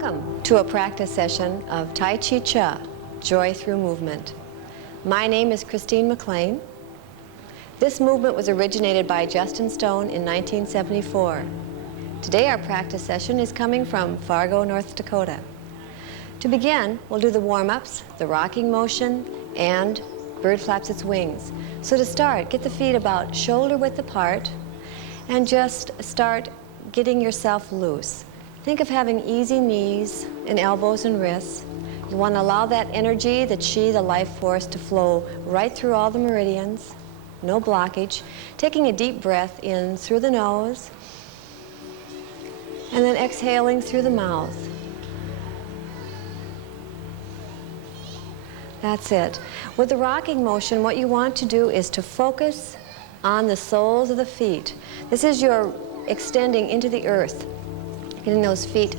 Welcome to a practice session of Tai Chi Cha, Joy Through Movement. My name is Christeen McLain. This movement was originated by Justin Stone in 1974. Today our practice session is coming from Fargo, North Dakota. To begin, we'll do the warm-ups, the rocking motion, and bird flaps its wings. So to start, get the feet about shoulder width apart and just start getting yourself loose. Think of having easy knees and elbows and wrists. You want to allow that energy, the chi, the life force, to flow right through all the meridians. No blockage. Taking a deep breath in through the nose and then exhaling through the mouth. That's it. With the rocking motion, what you want to do is to focus on the soles of the feet. This is your extending into the earth, getting those feet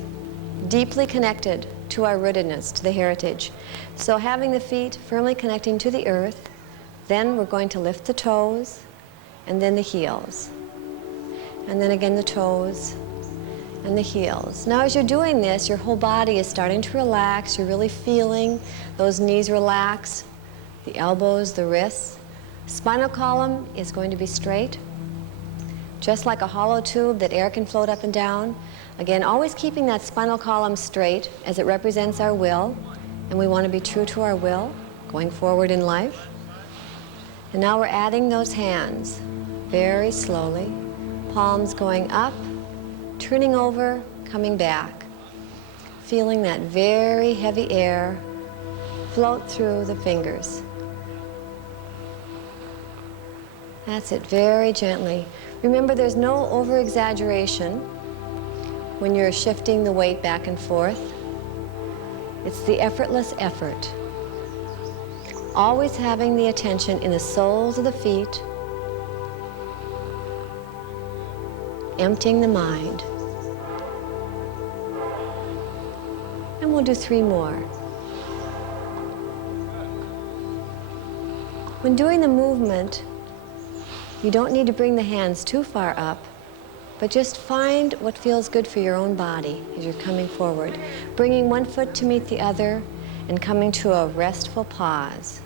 deeply connected to our rootedness, to the heritage. So having the feet firmly connecting to the earth, then we're going to lift the toes, and then the heels. And then again the toes and the heels. Now as you're doing this, your whole body is starting to relax. You're really feeling those knees relax, the elbows, the wrists. Spinal column is going to be straight, just like a hollow tube that air can float up and down. Again, always keeping that spinal column straight as it represents our will, and we want to be true to our will going forward in life. And now we're adding those hands very slowly, palms going up, turning over, coming back, feeling that very heavy air float through the fingers. That's it, very gently. Remember, there's no over-exaggeration when you're shifting the weight back and forth. It's the effortless effort. Always having the attention in the soles of the feet, emptying the mind. And we'll do 3 more. When doing the movement, you don't need to bring the hands too far up, but just find what feels good for your own body as you're coming forward. Bringing one foot to meet the other and coming to a restful pause.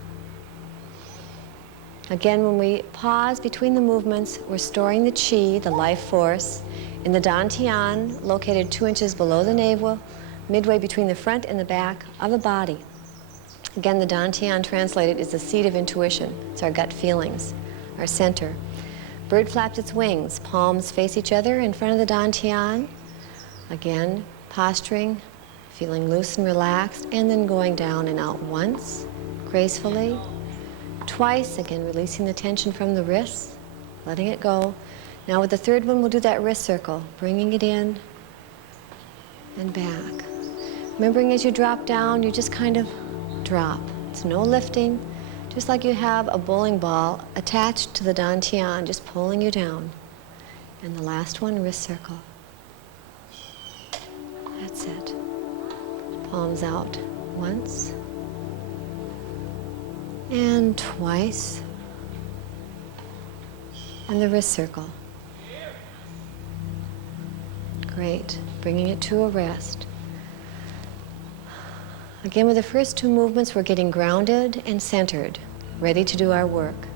Again, when we pause between the movements, we're storing the chi, the life force, in the dantian, located 2 inches below the navel, midway between the front and the back of the body. Again, the dantian translated is the seat of intuition. It's our gut feelings, our center. Bird flaps its wings, palms face each other in front of the dantian. Again, posturing, feeling loose and relaxed, and then going down and out once, gracefully. Twice, again, releasing the tension from the wrists, letting it go. Now with the third one, we'll do that wrist circle, bringing it in and back. Remembering as you drop down, you just kind of drop. It's no lifting. Just like you have a bowling ball attached to the dantian, just pulling you down. And the last one, wrist circle. That's it. Palms out once. And twice. And the wrist circle. Great. Bringing it to a rest. Again, with the first 2 movements, we're getting grounded and centered, ready to do our work.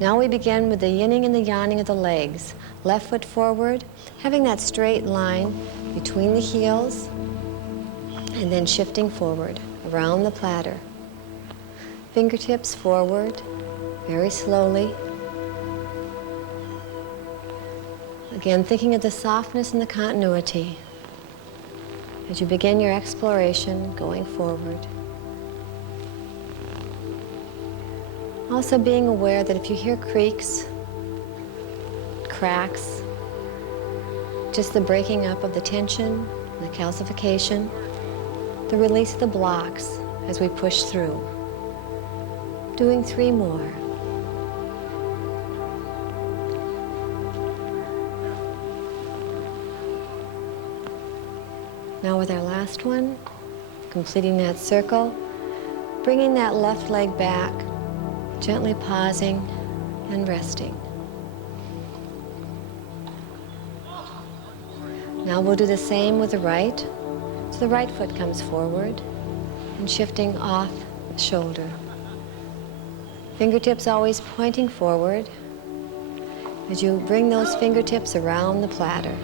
Now we begin with the yinning and the yawning of the legs. Left foot forward, having that straight line between the heels, and then shifting forward around the platter. Fingertips forward, very slowly. Again, thinking of the softness and the continuity as you begin your exploration going forward. Also being aware that if you hear creaks, cracks, just the breaking up of the tension, the calcification, the release of the blocks as we push through. Doing 3 more. Now with our last one, completing that circle, bringing that left leg back, gently pausing and resting. Now we'll do the same with the right. So the right foot comes forward and shifting off the shoulder. Fingertips always pointing forward as you bring those fingertips around the platter.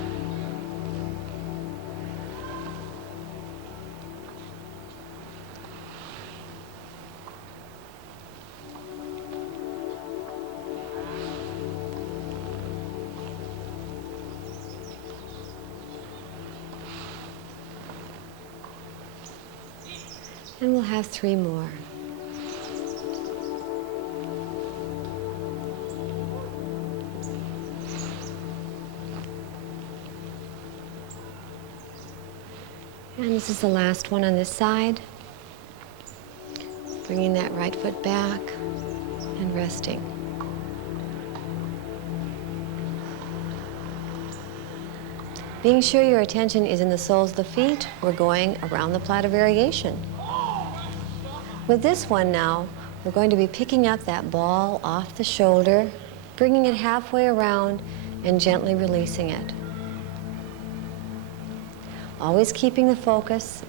And we'll have 3 more. And this is the last one on this side. Bringing that right foot back and resting. Being sure your attention is in the soles of the feet, we're going around the platter variation. With this one now, we're going to be picking up that ball off the shoulder, bringing it halfway around and gently releasing it. Always keeping the focus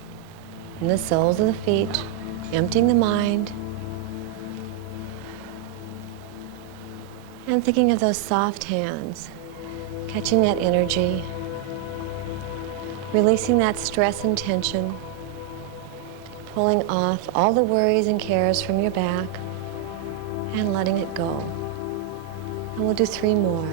in the soles of the feet, emptying the mind, and thinking of those soft hands, catching that energy, releasing that stress and tension, pulling off all the worries and cares from your back and letting it go. And we'll do 3 more.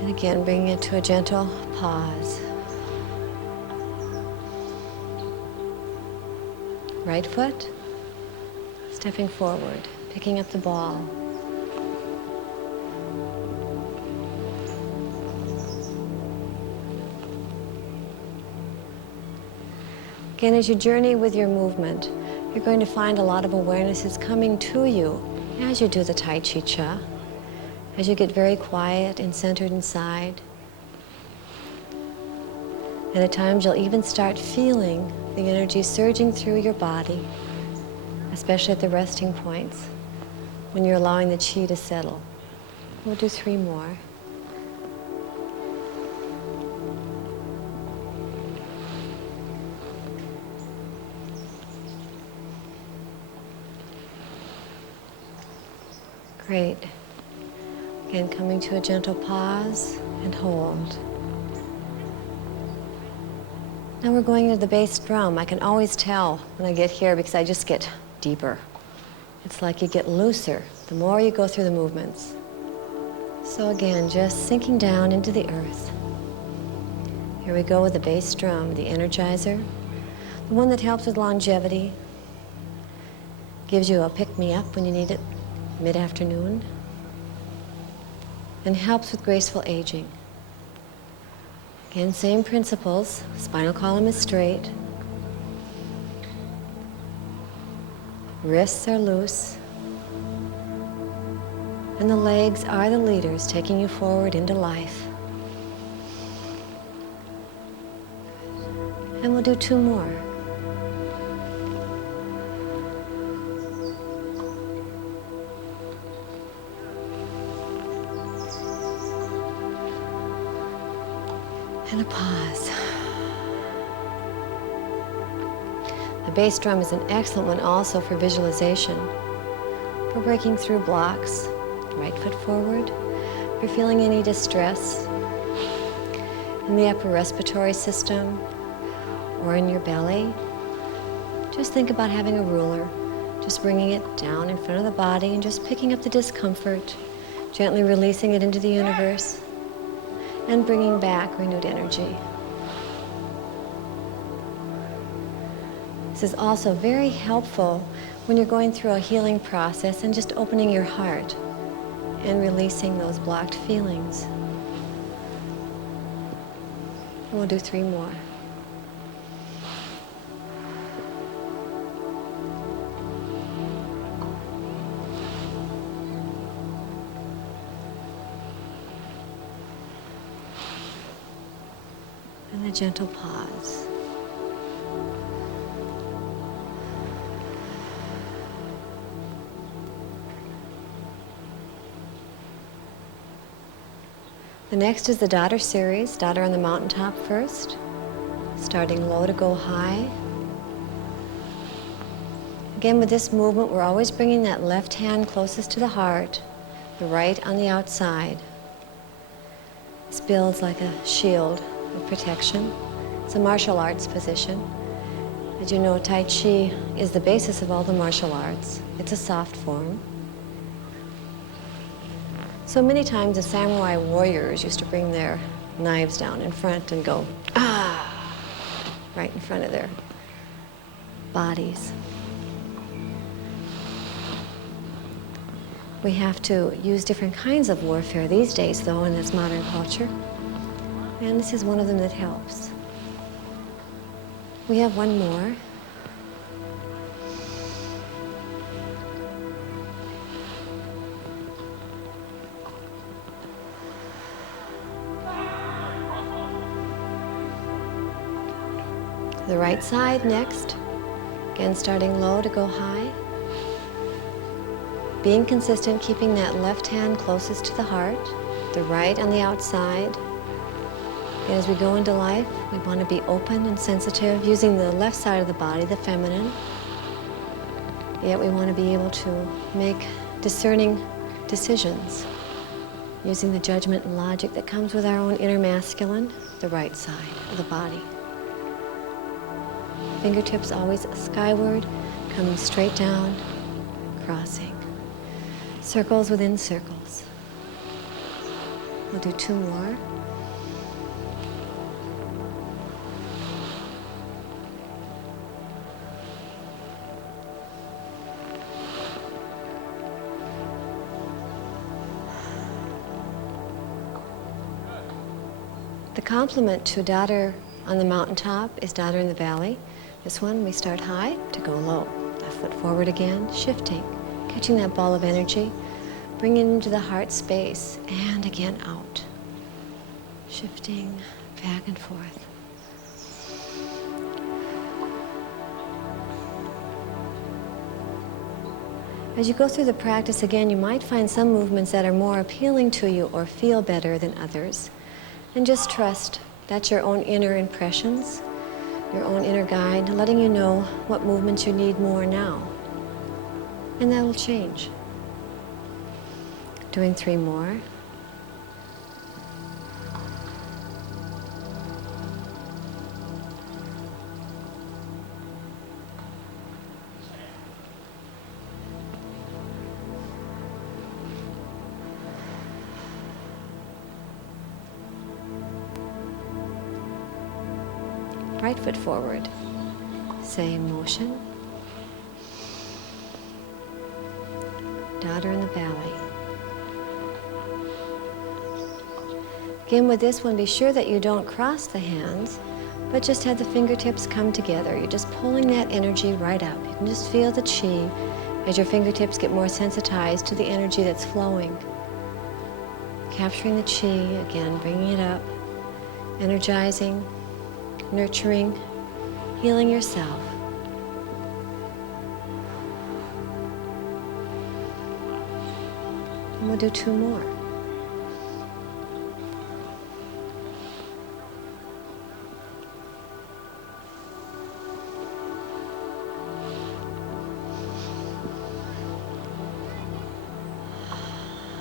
And again, bringing it to a gentle pause. Right foot, stepping forward, picking up the ball. Again, as you journey with your movement, you're going to find a lot of awareness is coming to you as you do the Tai Chi Cha, as you get very quiet and centered inside. And at times you'll even start feeling the energy surging through your body, especially at the resting points, when you're allowing the chi to settle. We'll do 3 more. Great. Again, coming to a gentle pause and hold. Now we're going to the bass drum. I can always tell when I get here because I just get deeper. It's like you get looser the more you go through the movements. So again, just sinking down into the earth. Here we go with the bass drum, the energizer, the one that helps with longevity, gives you a pick-me-up when you need it mid-afternoon, and helps with graceful aging. Again, same principles. Spinal column is straight. Wrists are loose. And the legs are the leaders taking you forward into life. And we'll do 2 more. And a pause. The bass drum is an excellent one also for visualization. For breaking through blocks, right foot forward. If you're feeling any distress in the upper respiratory system or in your belly, just think about having a ruler, just bringing it down in front of the body and just picking up the discomfort, gently releasing it into the universe, and bringing back renewed energy. This is also very helpful when you're going through a healing process and just opening your heart and releasing those blocked feelings. And we'll do 3 more. And a gentle pause. The next is the daughter series, daughter on the mountaintop first, starting low to go high. Again, with this movement, we're always bringing that left hand closest to the heart, the right on the outside. This builds like a shield of protection. It's a martial arts position. As you know, Tai Chi is the basis of all the martial arts. It's a soft form. So many times the samurai warriors used to bring their knives down in front and go, ah, right in front of their bodies. We have to use different kinds of warfare these days, though, in this modern culture. And this is one of them that helps. We have one more. The right side next. Again, starting low to go high. Being consistent, keeping that left hand closest to the heart, the right on the outside. And as we go into life, we want to be open and sensitive, using the left side of the body, the feminine. Yet we want to be able to make discerning decisions, using the judgment and logic that comes with our own inner masculine, the right side of the body. Fingertips always skyward, coming straight down, crossing. Circles within circles. We'll do two more. The complement to daughter on the mountaintop is daughter in the valley. This one, we start high to go low. Left foot forward again, shifting. Catching that ball of energy, bringing it into the heart space, and again out. Shifting back and forth. As you go through the practice again, you might find some movements that are more appealing to you or feel better than others. And just trust that's your own inner impressions, your own inner guide, letting you know what movements you need more now. And that will change. Doing three more. Right foot forward. Same motion. Daughter in the valley. Again, with this one, be sure that you don't cross the hands, but just have the fingertips come together. You're just pulling that energy right up. You can just feel the chi as your fingertips get more sensitized to the energy that's flowing. Capturing the chi, again, bringing it up, energizing, nurturing, healing yourself. And we'll do two more.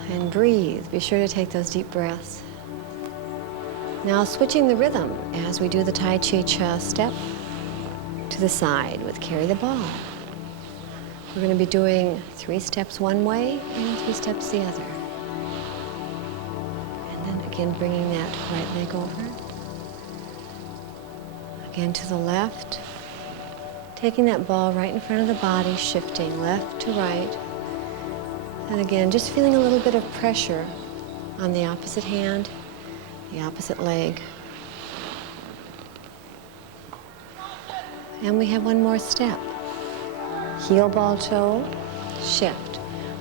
And breathe. Be sure to take those deep breaths. Now switching the rhythm as we do the Tai Chi Cha step to the side with carry the ball. We're going to be doing 3 steps one way and 3 steps the other. And then again bringing that right leg over. Again to the left. Taking that ball right in front of the body, shifting left to right. And again, just feeling a little bit of pressure on the opposite hand, the opposite leg. And we have one more step. Heel, ball, toe, shift.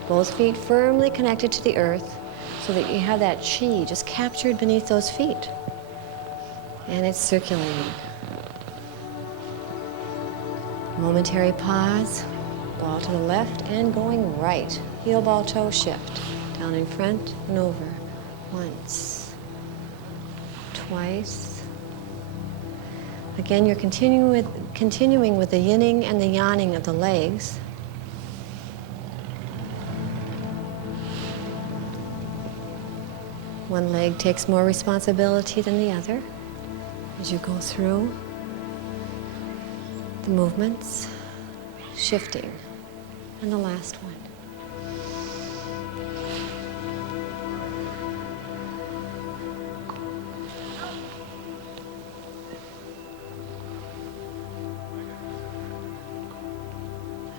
Both feet firmly connected to the earth so that you have that chi just captured beneath those feet. And it's circulating. Momentary pause. Ball to the left and going right. Heel, ball, toe, shift. Down in front and over. Once, twice. Again, you're continuing with the yinning and the yawning of the legs. One leg takes more responsibility than the other as you go through the movements, shifting. And the last one.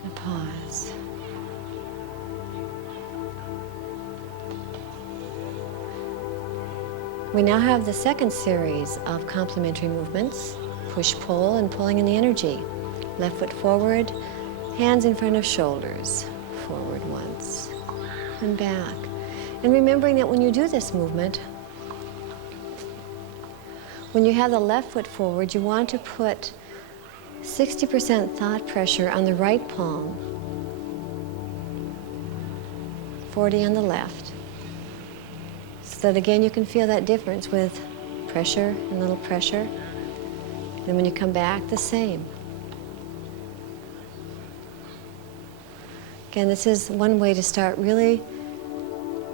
And a pause. We now have the second series of complementary movements, push-pull and pulling in the energy. Left foot forward, hands in front of shoulders. Forward once and back. And remembering that when you do this movement, when you have the left foot forward, you want to put 60% thought pressure on the right palm, 40 on the left. So that again you can feel that difference with pressure and little pressure. And when you come back, the same. Again, this is one way to start really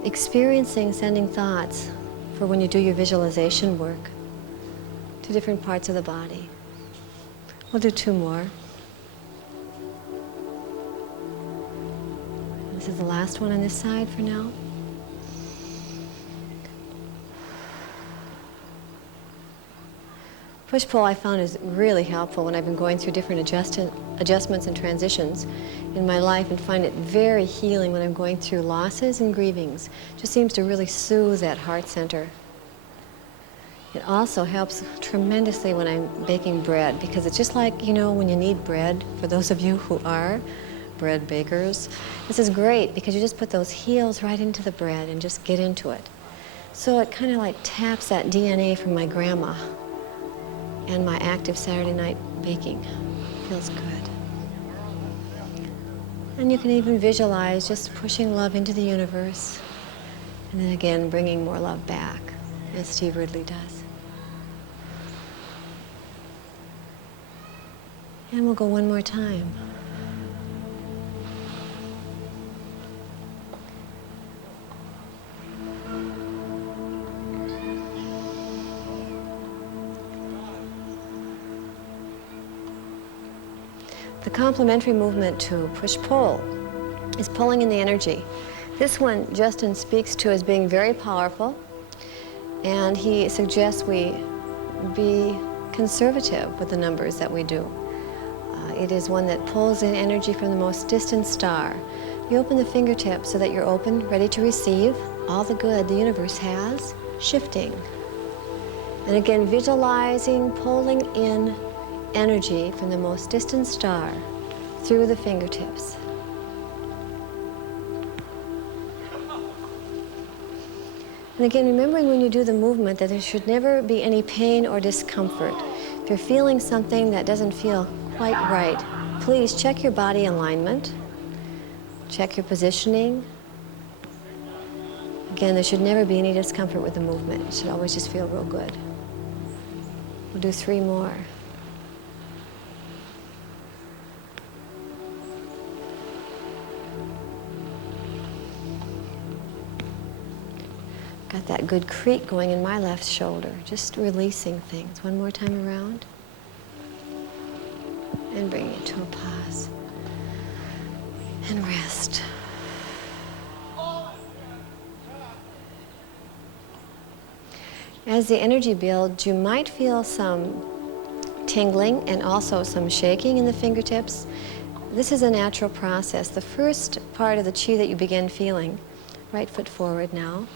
experiencing sending thoughts for when you do your visualization work to different parts of the body. We'll do two more. This is the last one on this side for now. Push-pull I found is really helpful when I've been going through different adjustments and transitions in my life, and find it very healing when I'm going through losses and grievings. Just seems to really soothe that heart center. It also helps tremendously when I'm baking bread, because it's just like, you know, when you need bread, for those of you who are bread bakers, this is great because you just put those heels right into the bread and just get into it. So it kind of like taps that DNA from my grandma and my active Saturday night baking. Feels good. And you can even visualize just pushing love into the universe, and then again bringing more love back, as Steve Ridley does. And we'll go one more time. The complementary movement to push-pull is pulling in the energy. This one Justin speaks to as being very powerful, and he suggests we be conservative with the numbers that we do. It is one that pulls in energy from the most distant star. You open the fingertips so that you're open, ready to receive all the good the universe has, shifting. And again, visualizing pulling in energy from the most distant star through the fingertips. And again, remembering when you do the movement that there should never be any pain or discomfort. If you're feeling something that doesn't feel quite right, please check your body alignment, check your positioning. Again, there should never be any discomfort with the movement. It should always just feel real good. We'll do 3 more. Got that good creak going in my left shoulder, just releasing things. One more time around. And bring it to a pause. And rest. As the energy builds, you might feel some tingling and also some shaking in the fingertips. This is a natural process. The first part of the chi that you begin feeling, right foot forward now,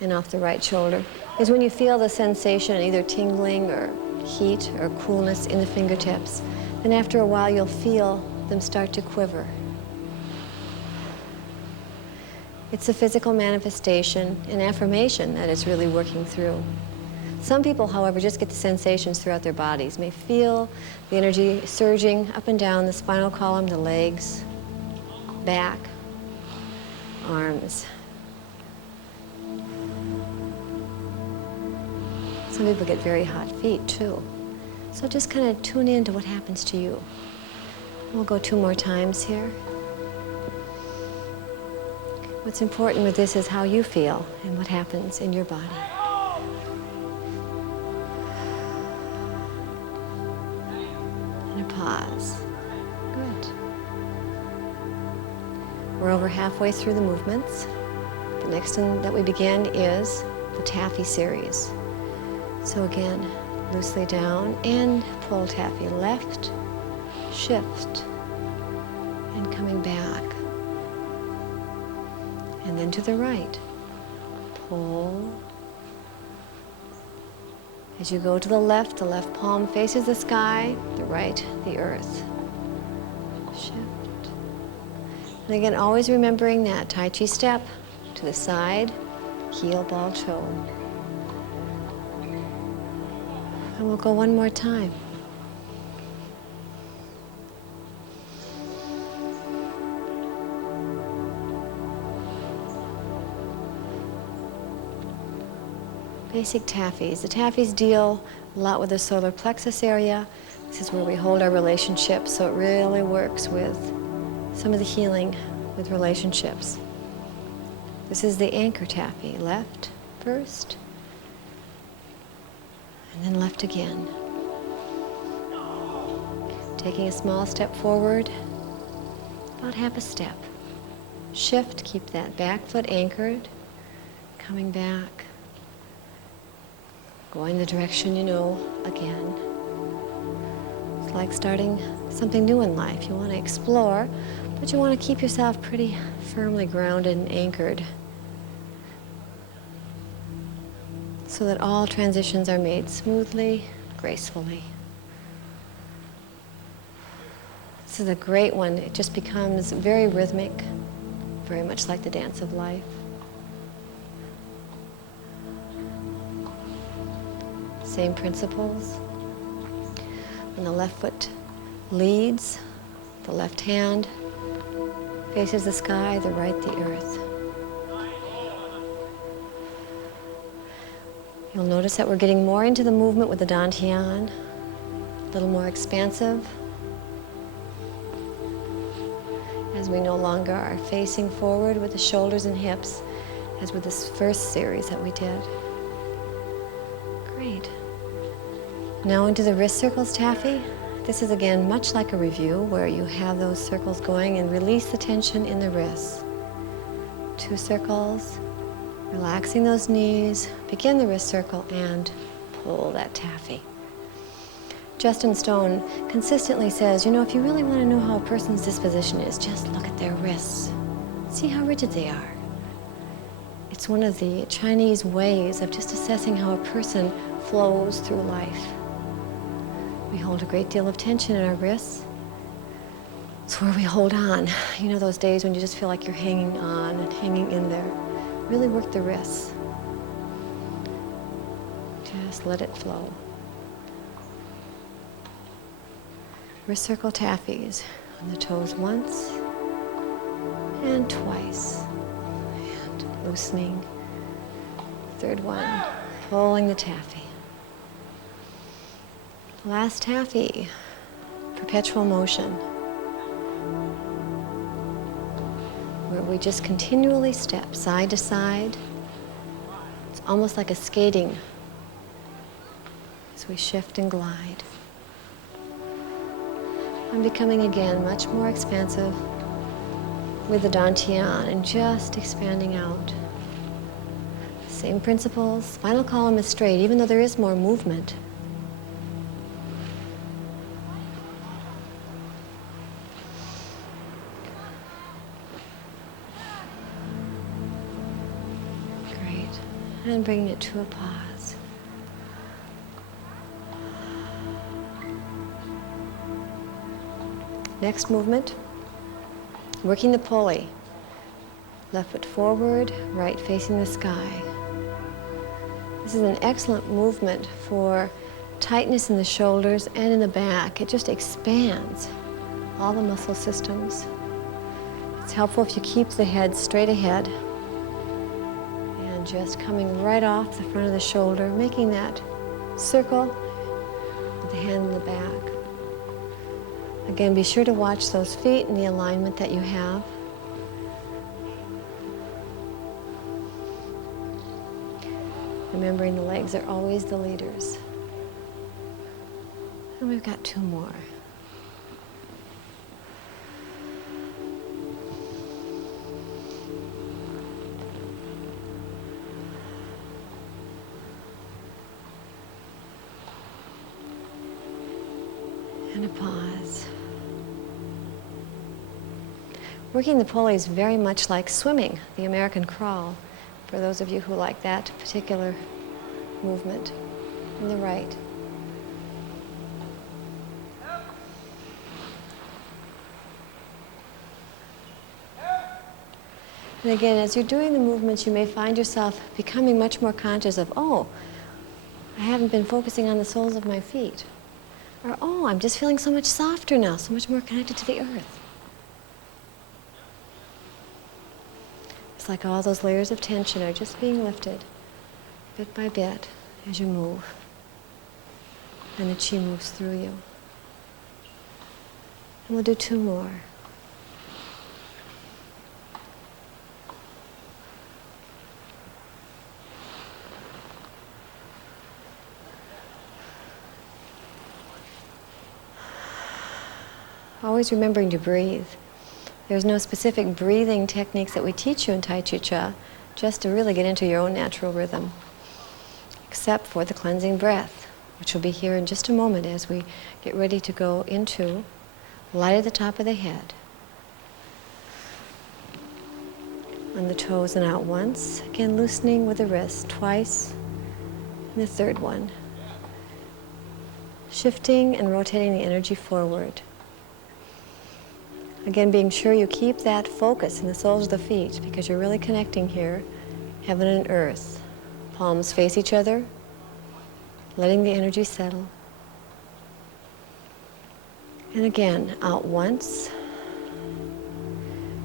and off the right shoulder, is when you feel the sensation, either tingling or heat or coolness in the fingertips. Then after a while, you'll feel them start to quiver. It's a physical manifestation, an affirmation that it's really working through. Some people, however, just get the sensations throughout their bodies, may feel the energy surging up and down the spinal column, the legs, back, arms. Some people get very hot feet too. So just kind of tune in to what happens to you. We'll go 2 more times here. What's important with this is how you feel and what happens in your body. And a pause. Good. We're over halfway through the movements. The next one that we begin is the Taffy series. So again, loosely down and pull Taffy left, shift, and coming back. And then to the right, pull. As you go to the left palm faces the sky, the right, the earth. Shift. And again, always remembering that Tai Chi step to the side, heel, ball, toe. And we'll go 1 more time. Basic Taffies. The Taffies deal a lot with the solar plexus area. This is where we hold our relationships, so it really works with some of the healing with relationships. This is the anchor Taffy. Left first, and then left again. Taking a small step forward, about half a step. Shift, keep that back foot anchored, coming back. Going the direction you know again. It's like starting something new in life. You want to explore, but you want to keep yourself pretty firmly grounded and anchored so that all transitions are made smoothly, gracefully. This is a great one. It just becomes very rhythmic, very much like the dance of life. Same principles. When the left foot leads, the left hand faces the sky, the right the earth. You'll notice that we're getting more into the movement with the dantian, a little more expansive, as we no longer are facing forward with the shoulders and hips, as with this first series that we did. Great. Now into the wrist circles Taffy. This is again much like a review where you have those circles going and release the tension in the wrists. 2 circles, relaxing those knees, begin the wrist circle and pull that Taffy. Justin Stone consistently says, you know, if you really want to know how a person's disposition is, just look at their wrists. See how rigid they are. It's one of the Chinese ways of just assessing how a person flows through life. We hold a great deal of tension in our wrists. It's where we hold on. You know those days when you just feel like you're hanging on and hanging in there. Really work the wrists. Just let it flow. Wrist circle Taffies on the toes once and twice. And loosening. 3rd one, pulling the Taffy. Last Taffy, perpetual motion, where we just continually step side to side. It's almost like a skating as we shift and glide. I'm becoming again much more expansive with the dantian and just expanding out. Same principles, spinal column is straight, even though there is more movement. And bringing it to a pause. Next movement, working the pulley. Left foot forward, right facing the sky. This is an excellent movement for tightness in the shoulders and in the back. It just expands all the muscle systems. It's helpful if you keep the head straight ahead. Just coming right off the front of the shoulder, making that circle with the hand in the back. Again, be sure to watch those feet and the alignment that you have. Remembering the legs are always the leaders. And we've got 2 more. And a pause. Working the pulley is very much like swimming, the American crawl, for those of you who like that particular movement. And the right. And again, as you're doing the movements, you may find yourself becoming much more conscious of, oh, I haven't been focusing on the soles of my feet. Or, oh, I'm just feeling so much softer now, so much more connected to the earth. It's like all those layers of tension are just being lifted bit by bit as you move. And the chi moves through you. And we'll do 2 more. Always remembering to breathe. There's no specific breathing techniques that we teach you in Tai Chi Cha, just to really get into your own natural rhythm, except for the cleansing breath, which will be here in just a moment as we get ready to go into light at the top of the head. On the toes and out once. Again, loosening with the wrist twice. And the 3rd one. Shifting and rotating the energy forward. Again, being sure you keep that focus in the soles of the feet because you're really connecting here, heaven and earth. Palms face each other, letting the energy settle. And again, out once,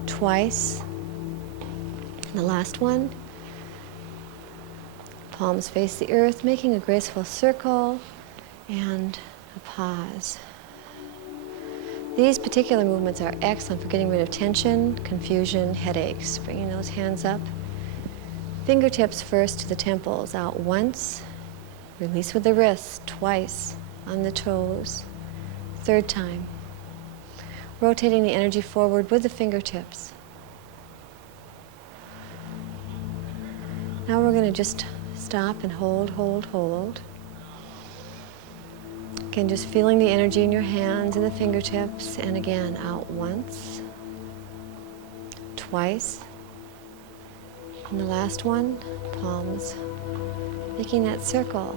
twice, and the last one. Palms face the earth, making a graceful circle, and a pause. These particular movements are excellent for getting rid of tension, confusion, headaches. Bringing those hands up. Fingertips first to the temples, out once. Release with the wrists, twice on the toes. 3rd time. Rotating the energy forward with the fingertips. Now we're going to just stop and hold, hold, hold. Again, just feeling the energy in your hands and the fingertips. And again, out once, twice. And the last one, palms, making that circle.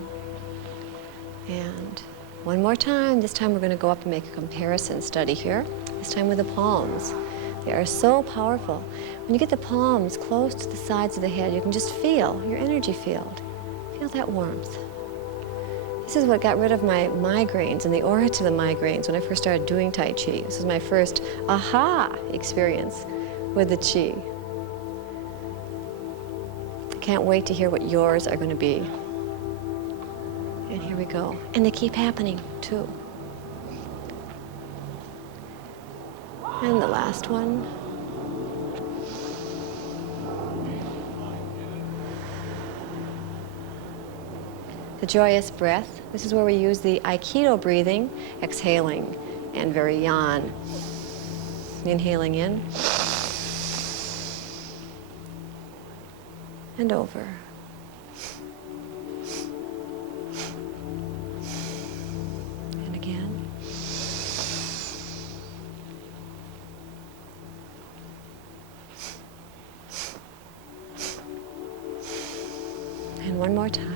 And one more time. This time we're going to go up and make a comparison study here. This time with the palms. They are so powerful. When you get the palms close to the sides of the head, you can just feel your energy field. Feel that warmth. This is what got rid of my migraines and the aura to the migraines when I first started doing Tai Chi. This was my first aha experience with the Chi. Can't wait to hear what yours are going to be. And here we go. And they keep happening, too. And the last one. The joyous breath. This is where we use the Aikido breathing, exhaling, and very yan. Inhaling in. And over. And again. And one more time.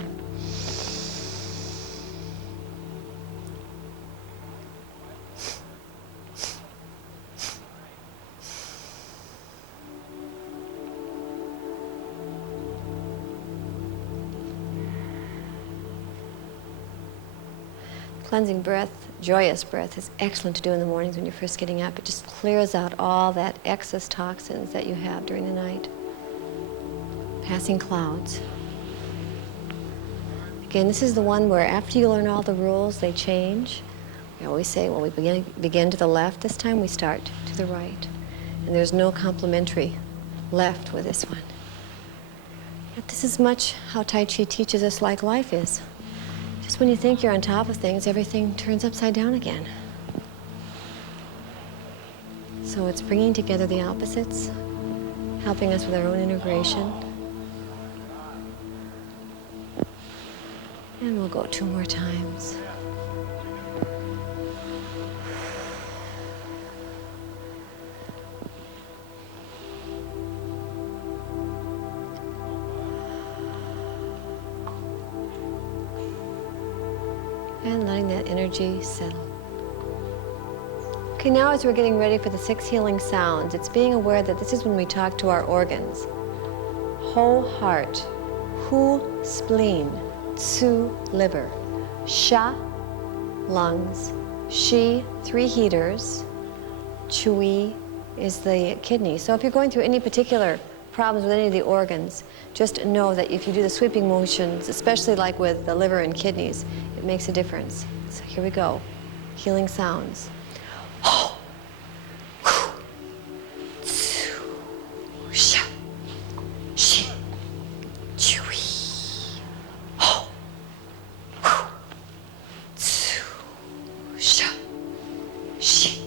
Cleansing breath, joyous breath, is excellent to do in the mornings when you're first getting up. It just clears out all that excess toxins that you have during the night. Passing clouds. Again, this is the one where after you learn all the rules, they change. We always say, well, we begin to the left. This time we start to the right. And there's no complementary left with this one. But this is much how Tai Chi teaches us like life is. Just when you think you're on top of things, everything turns upside down again. So it's bringing together the opposites, helping us with our own integration. And we'll go 2 more times. And letting that energy settle. Okay, now as we're getting ready for the 6 healing sounds, it's being aware that this is when we talk to our organs. Ho, heart. Hu, spleen. Tsu, liver. Sha, lungs. Shi, 3 heaters. Chui is the kidney. So if you're going through any particular problems with any of the organs, just know that if you do the sweeping motions, especially like with the liver and kidneys, it makes a difference. So here we go. Healing sounds. Ho, hu, tsu, sha, shi, chui. Ho, hu, tsu, sha, shi,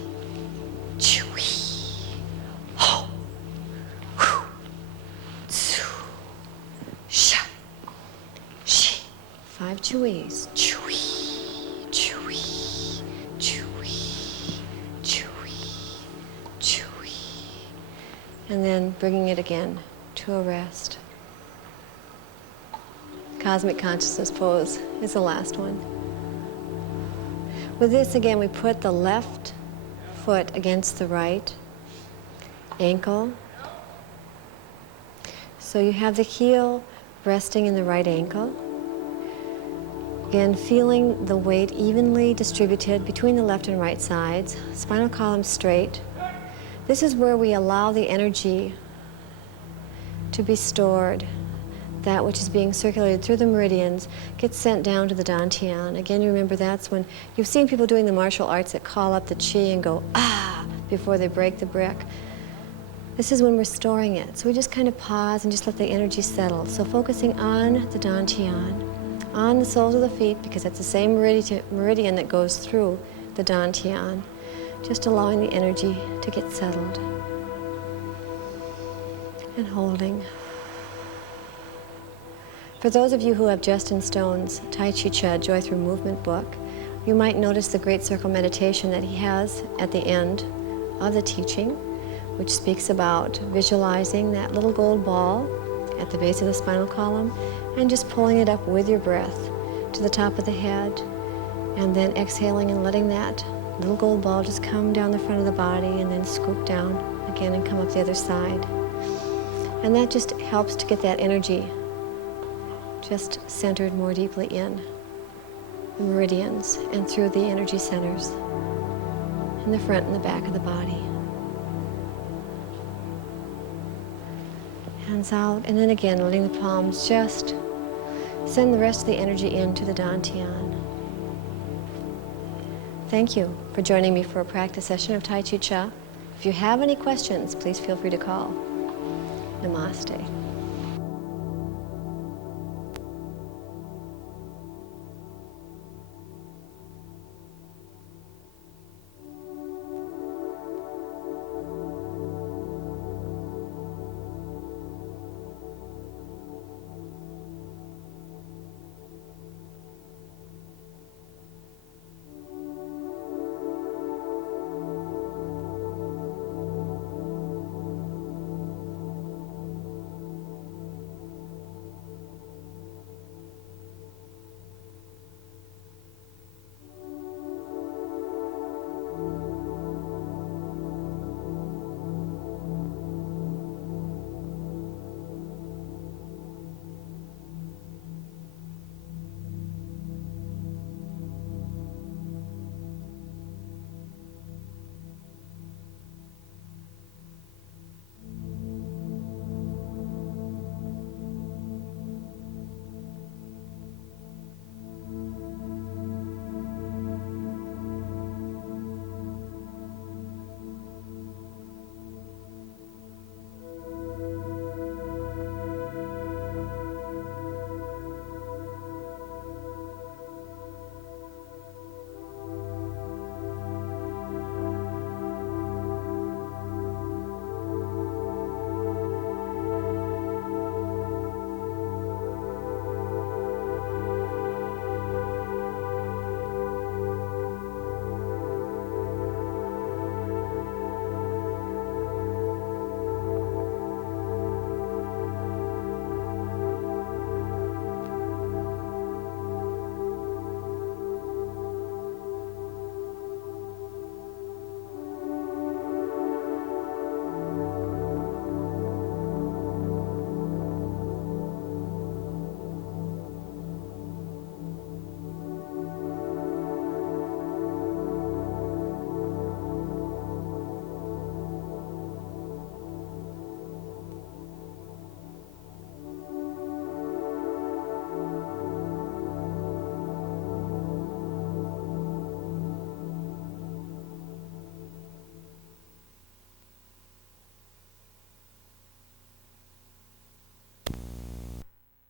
chui. Ho, hu, tsu, sha, shi. 5 chuis. Chui, chui, chui, chui, chui. And then bringing it again to a rest. Cosmic consciousness pose is the last one. With this, again, we put the left foot against the right ankle. So you have the heel resting in the right ankle. Again, feeling the weight evenly distributed between the left and right sides, spinal column straight. This is where we allow the energy to be stored. That which is being circulated through the meridians gets sent down to the dantian. Again, you remember that's when you've seen people doing the martial arts that call up the chi and go, ah, before they break the brick. This is when we're storing it. So we just kind of pause and just let the energy settle. So focusing on the dantian, on the soles of the feet, because that's the same meridian that goes through the dantian. Just allowing the energy to get settled. And holding. For those of you who have Justin Stone's Tai Chi Cha Joy Through Movement book, you might notice the great circle meditation that he has at the end of the teaching, which speaks about visualizing that little gold ball at the base of the spinal column and just pulling it up with your breath to the top of the head, and then exhaling and letting that little gold ball just come down the front of the body and then scoop down again and come up the other side. And that just helps to get that energy just centered more deeply in the meridians and through the energy centers in the front and the back of the body. Hands out, and then again letting the palms just send the rest of the energy into the dantian. Thank you for joining me for a practice session of Tai Chi Cha. If you have any questions, please feel free to call. Namaste.